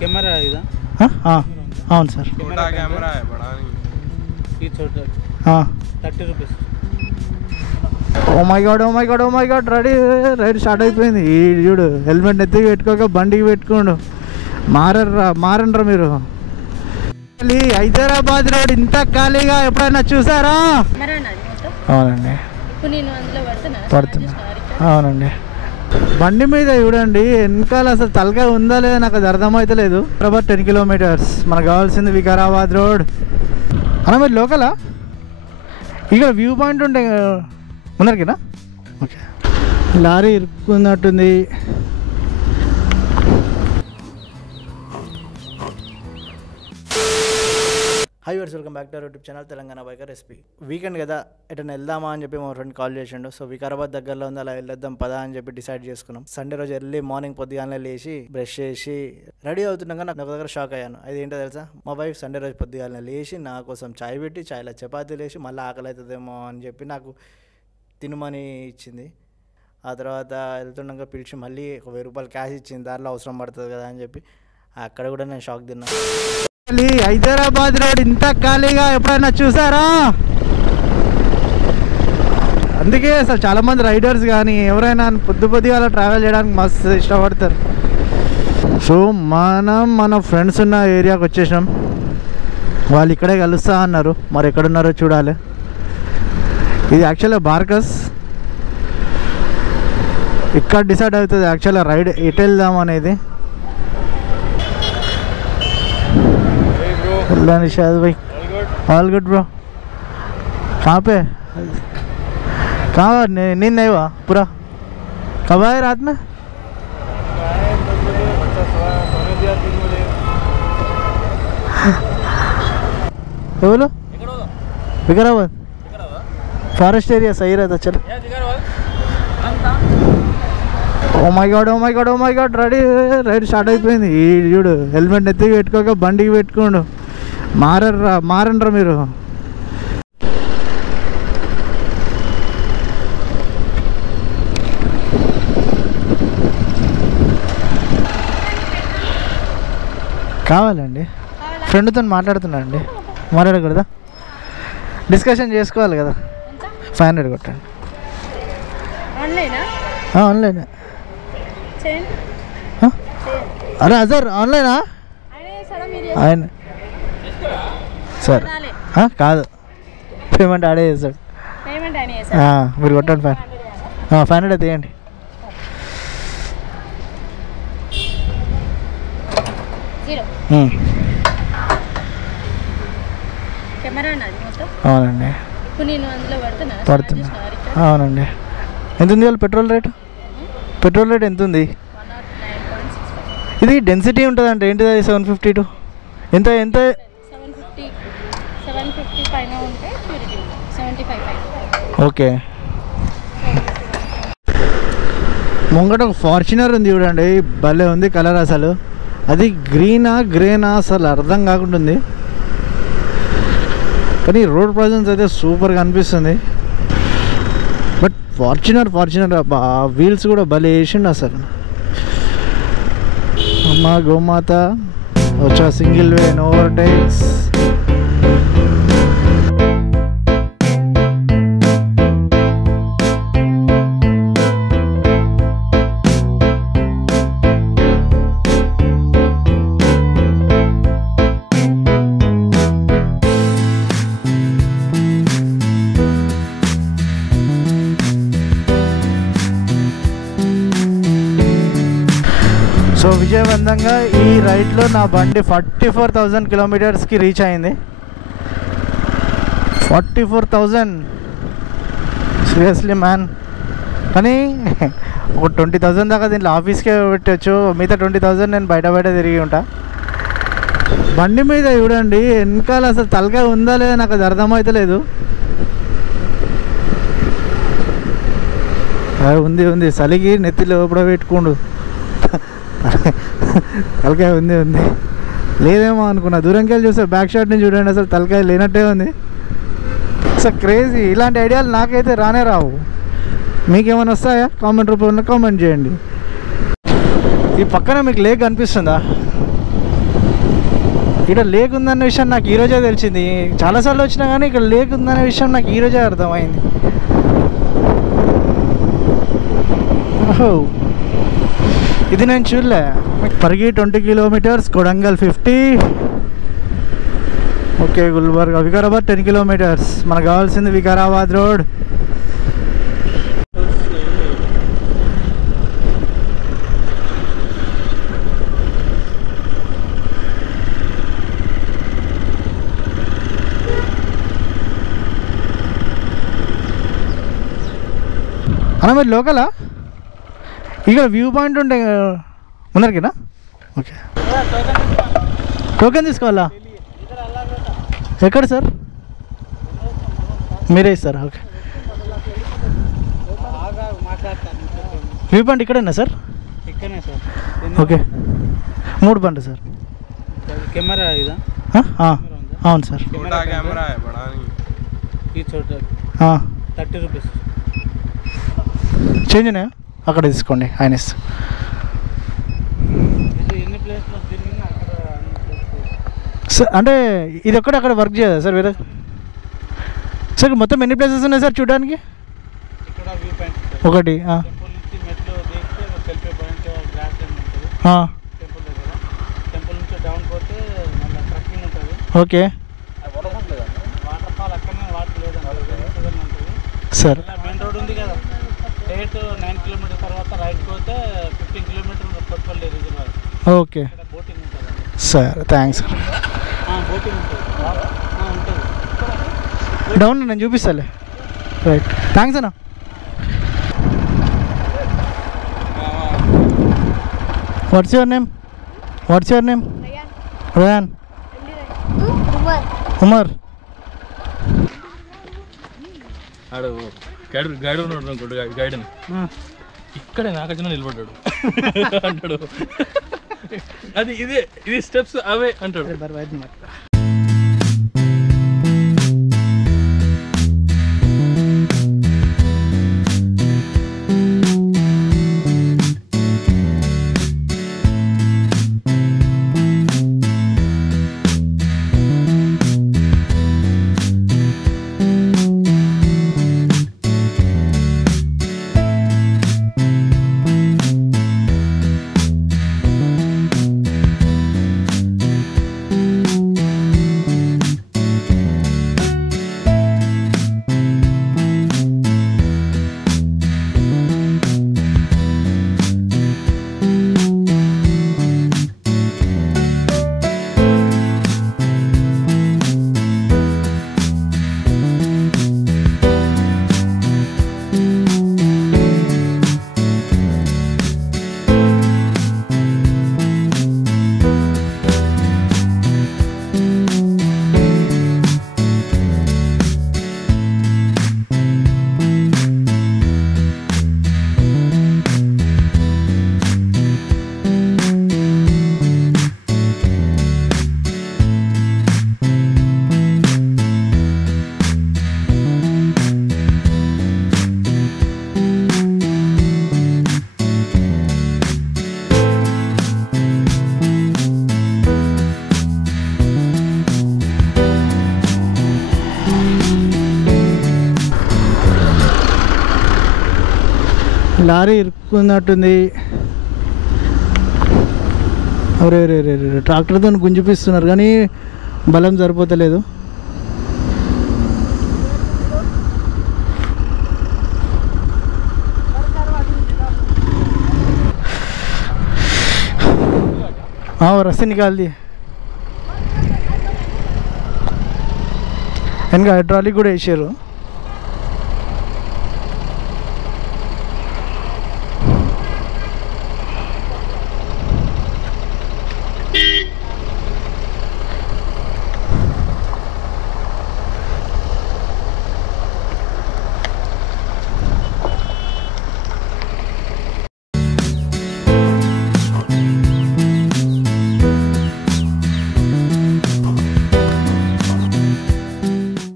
Camera है इधर? हाँ అవును సార్. कैमरा है बड़ा नहीं, ये छोटा 30 rupees. Oh my God ride start అయిపోయింది. ఈ చూడు హెల్మెట్ నెత్తికి పెట్టుకోక బండికి పెట్టుకోండు. మారండ్రా మీరు. హైదరాబాద్ రోడ్ ఇంత ఖాళీగా ఎప్పుడైనా చూసారా? అవునండి పడుతున్నా. అవునండి బండి మీద చూడండి వెనకాల అసలు తలకాయ ఉందా లేదా నాకు అది అర్థమవుతలేదు. అబౌట్ 10 కిలోమీటర్స్ మనకు కావాల్సింది వికారాబాద్ రోడ్. అన్న మీరు లోకలా? ఇక్కడ వ్యూ పాయింట్ ఉంటే ముందరికినా? ఓకే లారీ ఇరుక్కున్నట్టుంది. Hi viewers, welcome back to our YouTube channel Telangana biker recipe. Weekend కదా ఎటైనా వెళ్దామా అని చెప్పి మా ఫ్రెండ్ కాల్ చేసిండు. సో వికారాబాద్ దగ్గరలో ఉంది, అలా వెళ్ళొద్దాం పదా అని చెప్పి డిసైడ్ చేసుకున్నాం. సండే రోజు ఎర్లీ మార్నింగ్ పొద్దుగానే లేచి బ్రష్ చేసి రెడీ అవుతున్నాగా నాకు దగ్గర షాక్ అయ్యాను. అది ఏంటో తెలుసా, మా వైఫ్ సండే రోజు పొద్దుగానే లేచి నా కోసం చాయ్ పెట్టి చాయ్లో చపాతీలు వేసి మళ్ళీ ఆకలి అవుతుందేమో అని చెప్పి నాకు తినమని ఇచ్చింది. ఆ తర్వాత వెళ్తుండగా పిలిచి మళ్ళీ 1000 రూపాయలు క్యాష్ ఇచ్చింది, దారిలో అవసరం పడుతుంది కదా అని చెప్పి. అక్కడ కూడా నేను షాక్ తిన్నా. హైదరాబాద్ రోడ్ ఇంత ఖాళీగా ఎప్పుడైనా చూసారా? అందుకే అసలు చాలామంది రైడర్స్ కానీ ఎవరైనా పొద్దుగా అలా ట్రావెల్ చేయడానికి మస్తు ఇష్టపడతారు. సో మన ఫ్రెండ్స్ ఉన్న ఏరియాకి వచ్చేసాం. వాళ్ళు ఇక్కడే కలుస్తా అన్నారు, మరి ఎక్కడున్నారో చూడాలి. ఇది యాక్చువల్గా బార్కస్. ఇక్కడ డిసైడ్ అవుతుంది యాక్చువల్గా రైడ్ ఎటు వెళ్దాం అనేది. निशाद भाई ऑल गुड ब्रो. कहाँ पे? कहाँ नींद नहीं हुआ पूरा? कब आए रात में? बोलो विकाराबाद फॉरेस्ट एरिया सही रहता. चलो oh my God ride start అయిపోయింది. ఈ చూడు హెల్మెట్ నెత్తికి పెట్టుకోక బండికి పెట్టుకోండు. మారండ్రా మీరు. కావాలండి ఫ్రెండ్తో మాట్లాడుతున్నా అండి. మాట్లాడకూడదా? డిస్కషన్ చేసుకోవాలి కదా. 500 కొట్టండి. ఆన్లైన్ అరే సార్ ఆన్లైనా? ఆయన సార్ కాదు, పేమెంట్ ఆడే చేస్తాడు. మీరు కొట్టండి 500 తీయండి. అవునండి పడుతున్నా. అవునండి ఎంత ఉంది వాళ్ళు పెట్రోల్ రేట్? పెట్రోల్ రేట్ ఎంత ఉంది? ఇది డెన్సిటీ ఉంటుంది అంటే ఏంటిది? 752 ఎంత ఎంత? 750 పైన ఉంటే 75. ఓకే. ముంగట ఒక ఫార్చునర్ ఉంది చూడండి, భలే ఉంది కలర్. అసలు అది గ్రేనా అసలు అర్థం కాకుండా ఉంది. కానీ రోడ్ ప్రజెన్స్ అయితే సూపర్గా అనిపిస్తుంది. బట్ ఫార్చునర్ వీల్స్ కూడా భలే వేసిండు అసలు. అమ్మా గోమాత వచ్చా single way no overtakes. So విజయవంతంగా ఈ రైడ్లో నా బండి 44,000 కిలోమీటర్స్కి రీచ్ అయింది. 44,000 సీరియస్లీ మ్యాన్. కానీ ఒక 20,000 దాకా దీంట్లో ఆఫీస్కే పెట్టచ్చు, మిగతా 20,000 నేను బయట తిరిగి ఉంటా. బండి మీద చూడండి వెనకాల అసలు తలకాయ ఉందా లేదా నాకు అది అర్థమవుతలేదు. ఉంది చలికి నెత్తిలో ఎప్పుడో పెట్టుకోండు. తలకాయ ఉంది లేదేమో అనుకున్నా. దూరంకి వెళ్ళి చూస్తే బ్యాక్ షాట్ నుంచి చూడండి అసలు తలకాయ లేనట్టే ఉంది. అసలు క్రేజీ. ఇలాంటి ఐడియాలు నాకైతే రానే రావు. మీకేమైనా వస్తాయా? కామెంట్ రూపంలో కామెంట్ చేయండి. ఈ పక్కన మీకు లేక్ కనిపిస్తుందా? ఇక్కడ లేక్ ఉందన్న విషయం నాకు ఈరోజే తెలిసింది. చాలాసార్లు వచ్చినా కానీ ఇక్కడ లేక్ ఉందన్న విషయం నాకు ఈరోజే అర్థమైంది. ఓహో, ఇది నేను చూడలే. Parigi 20 kilometres, Kodangal 50. Okay, Gulbarga Vikarabad 10 kilometres. మనకు కావాల్సింది వికారాబాద్ రోడ్. అన్న మీరు లోకలా? ఇక్కడ వ్యూ పాయింట్ ఉంటే ఉన్నారుకేనా? ఓకే, టోకెన్ తీసుకోవాలా? ఎక్కడ సార్? మీరే ఇస్తారా? ఓకే. వ్యూ పాయింట్ ఇక్కడేనా సార్? ఇక్కడనే సార్. ఓకే, 3 బండ్లు సార్. కెమెరా ఇదా? అవును సార్. ఈ చోట 30 రూపీస్ చేంజ్ ఉన్నాయా? అక్కడ తీసుకోండి, ఆయన ఇస్తాను. సార్ అంటే ఇది ఒక్కటి అక్కడ వర్క్ చేయదా సార్ వేరే? సార్ మొత్తం ఎన్ని ప్లేసెస్ ఉన్నాయి సార్ చూడడానికి? ఒకటి. Okay sir. మెయిన్ రోడ్ ఉంది కదా, 9 కిలోమీటర్ తర్వాత రైట్ పోతే 15 kilometre Kothapalli reservoir. Okay sir, thanks sir. Boating ఉంటుంది. డౌన్ నేను చూపిస్తాలే. రైట్, థ్యాంక్స్ అన్న. What's your name? What's your name? Ryan. Umar. Guide ఉన్నాడు అనుకోండి, గైడ్ ఇక్కడే నాగార్జున నిలబడ్డాడు అంటాడు. అది ఇది స్టెప్స్ అవే అంటాడు. లారీ ఇరుక్కున్నట్టుంది. అరే రే రే రే, ట్రాక్టర్తో గుంజిపిస్తున్నారు కానీ బలం సరిపోతలేదు. రస్सी निकाल दी. వెనక హైడ్రాలిక్ కూడా వేసారు.